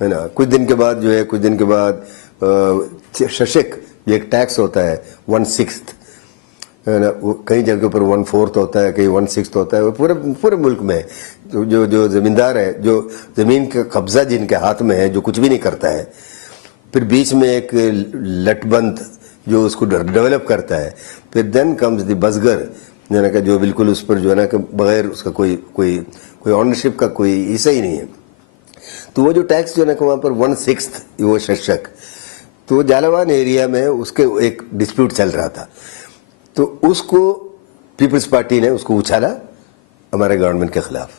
ہے نا. کچھ دن کے بعد جو ہے کچھ دن کے بعد ششک یہ ایک ٹیکس ہوتا ہے 1/6 ہے نا, وہ کئی جگہ پر 1/4 ہوتا ہے, کہیں 1/6 ہوتا ہے, وہ پورے ملک میں جو زمیندار ہے, جو زمین کا قبضہ جن کے ہاتھ میں ہے, جو کچھ بھی نہیں کرتا ہے, پھر بیچ میں ایک لٹ بند جو اس کو ڈیولپ کرتا ہے, پھر دین کمز دی بزگر جو بالکل اس پر جو ہے نا کہ بغیر اس کا کوئی آنرشپ کا کوئی حصہ ہی نہیں ہے. تو وہ جو ٹیکس جو ہے نا کہ وہاں پر 1/6 وہ ششک, تو جالوان ایریا میں اس کے ایک ڈسپیوٹ چل رہا تھا, تو اس کو پیپلز پارٹی نے اس کو اچھالا ہمارے گورنمنٹ کے خلاف,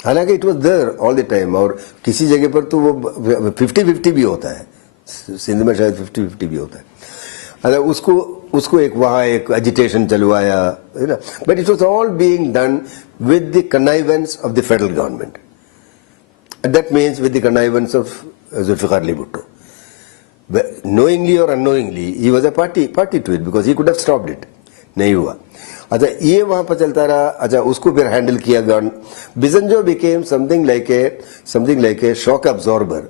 حالانکہ it was there all the time. اور کسی جگہ پر تو وہ 50-50 بھی ہوتا ہے, سندھ میں شاید 50-50 بھی ہوتا ہے. اس کو ایک وہاں ایک ایجیٹیشن چلوایا, but it was all being done with the connivance of the federal government. That means with the connivance of Zulfikar Ali Bhutto. knowingly or unknowingly he was a party to it because he could have stopped it. نہیں ہوا. اچھا یہ وہاں پر چلتا رہا. اچھا اس کو پھر ہینڈل کیا Bizenjo became something like a shock absorber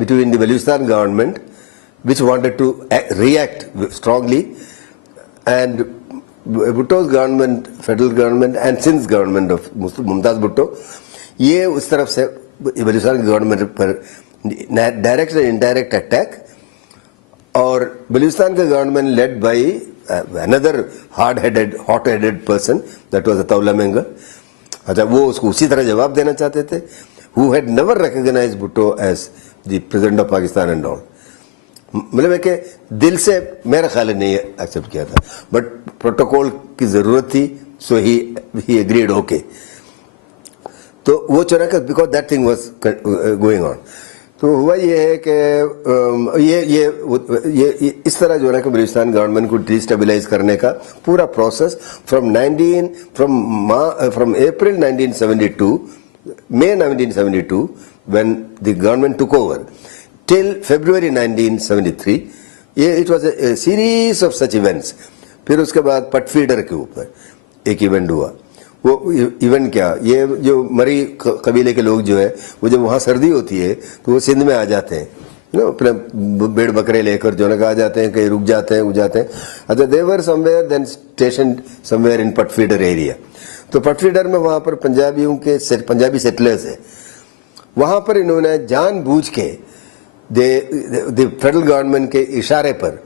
between the Baluchistan government which wanted to react strongly and Bhutto's government, federal government and Sindh's government of Mumtaz Bhutto, یہ اس طرف سے Balochistan government per direct and indirect attack. اور بلوچستان کا government led by another hot-headed person, that was Ataullah Mengal. اچھا وہ اس کو اسی طرح جواب دینا چاہتے تھے, who had never recognized Bhutto as the president of Pakistan and all. مطلب ہے کہ دل سے میرا خیال ہے نہیں ایکسیپٹ کیا تھا, بٹ پروٹوکول کی ضرورت تھی, so he agreed okay. تو وہ چنا کہ because that thing was going on. تو ہوا یہ ہے کہ یہ اس طرح جو ہے نا کہ بلوچستان گورنمنٹ کو ڈی اسٹیبلائز کرنے کا پورا process from April 1972, May 1972 when the government took over till February 1973, it was a series of such events. پھر اس کے بعد پٹ فیڈر کے اوپر ایک ایونٹ ہوا. وہ ایونٹ کیا, یہ جو مری قبیلے کے لوگ جو ہے وہ جب وہاں سردی ہوتی ہے تو وہ سندھ میں آ جاتے ہیں, اپنے بیڑ بکرے لے کر جو ہے آ جاتے ہیں, کہیں رک جاتے ہیں. اچھا they were somewhere then stationed somewhere in put feeder area. تو پٹ فیڈر میں وہاں پر پنجابی سیٹلرز ہیں, وہاں پر انہوں نے جان بوجھ کے فیڈرل گورنمنٹ کے اشارے پر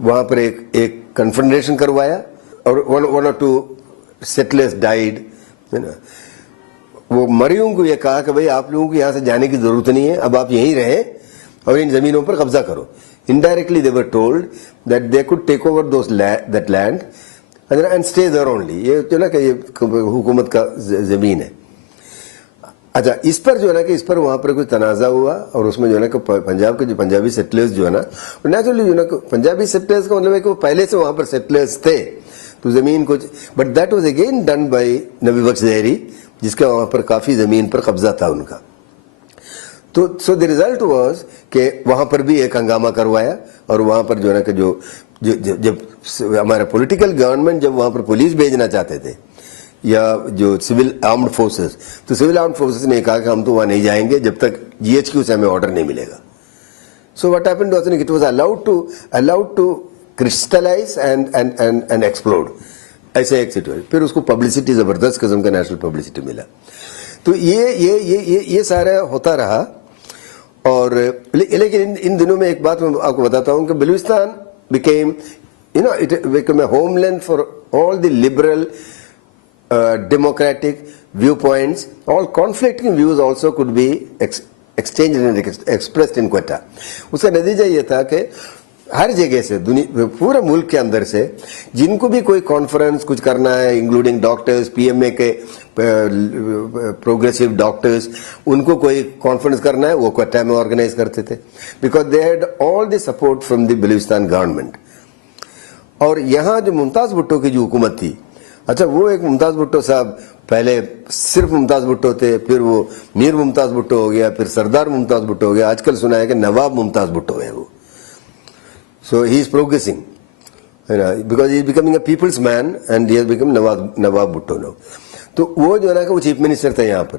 وہاں پر ایک کنفرنٹیشن کروایا, اور 1 or 2 settlers died. وہ مریوں کو یہ کہا کہ بھئی آپ لوگوں کو یہاں سے جانے کی ضرورت نہیں ہے, اب آپ یہیں رہیں اور ان زمینوں پر قبضہ کرو. Indirectly they were told that they could take over that land and stay there only. یہ جو نا کہ یہ حکومت کا زمین ہے. اچھا اس پر جو ہے نا کہ اس پر وہاں پر کوئی تنازع ہوا, اور اس میں جو ہے نا کہ پنجاب کے جو پنجابی سیٹلرز جو ہے نا, نیچرلی جو ہے نا پنجابی سیٹلرز کا مطلب ہے کہ وہ پہلے سے وہاں پر سیٹلرز تھے, تو زمین کو, but that was again done by نبی بخش زہری, جس کا وہاں پر کافی زمین پر قبضہ تھا ان کا. تو سو دی ریزلٹ واز کہ وہاں پر بھی ایک ہنگامہ کروایا, اور وہاں پر جو ہے نا کہ جب ہمارا پولیٹیکل گورنمنٹ جب وہاں پر پولیس بھیجنا چاہتے تھے یا جو سول آرمڈ فورسز, تو سول آرمڈ فورسز نے کہا کہ ہم تو وہاں نہیں جائیں گے جب تک GHQ سے ہمیں آرڈر نہیں ملے گا. So what happened was it was allowed to crystallize and explode. ایسے ایک سچویشن, پھر اس کو پبلسٹی زبردست قسم کا نیشنل پبلسٹی ملا. تو یہ سارا ہوتا رہا. اور لیکن ان دنوں میں ایک بات میں آپ کو بتاتا ہوں کہ Balochistan became a homeland for all the liberal democratic viewpoints. All conflicting views also could be exchanged and expressed in Quetta. اس کا نتیجہ یہ تھا کہ ہر جگہ سے پورے ملک کے اندر سے جن کو بھی کوئی کانفرنس کچھ کرنا ہے, انکلوڈنگ ڈاکٹرز, PMA کے پروگریسو ڈاکٹرز, ان کو کوئی کانفرنس کرنا ہے وہ کوئٹہ میں آرگنائز کرتے تھے, because they had all the support from the Balochistan government. اور یہاں جو ممتاز بھٹو کی جو حکومت تھی, اچھا وہ ایک ممتاز بھٹو صاحب پہلے صرف ممتاز بھٹو تھے, پھر وہ میر ممتاز بھٹو ہو گیا, پھر سردار ممتاز بھٹو ہو گیا, آج کل سنا ہے کہ نواب ممتاز بھٹو ہے وہ. So he is progressing, because he is becoming a people's man and he has become Nawab Bhutto now. تو وہ جو ہے نا کہ وہ چیف منسٹر تھے یہاں پر.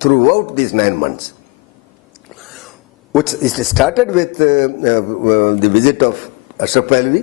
throughout these 9 months, which it started with the visit of Ashraf Pahlavi।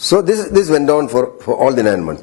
So this went on for all the 9 months.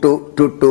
to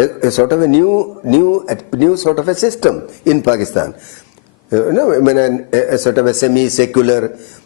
a sort of a new sort of a system in Pakistan. A sort of a semi-secular,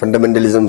fundamentalism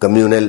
communal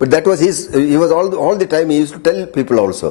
But that was he was all the time he used to tell people also